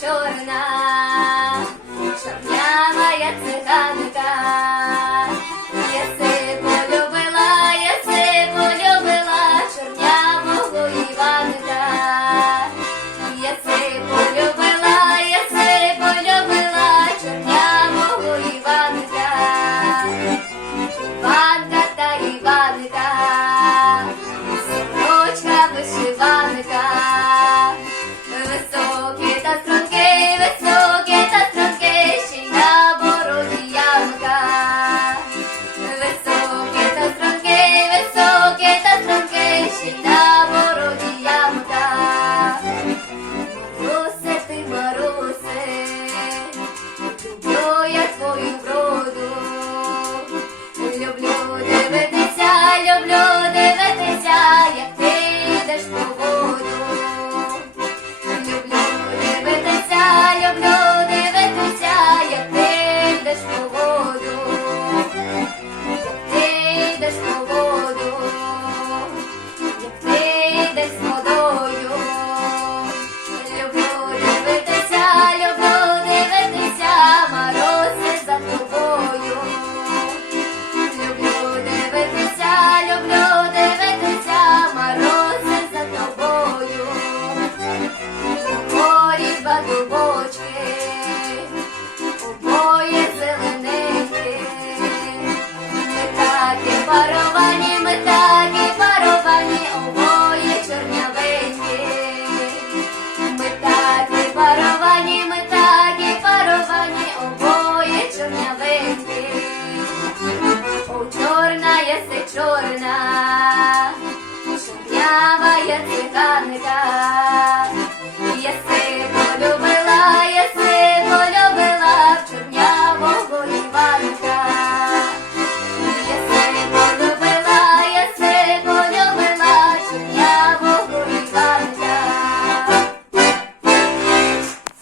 чорна, чорна моя цеха. єси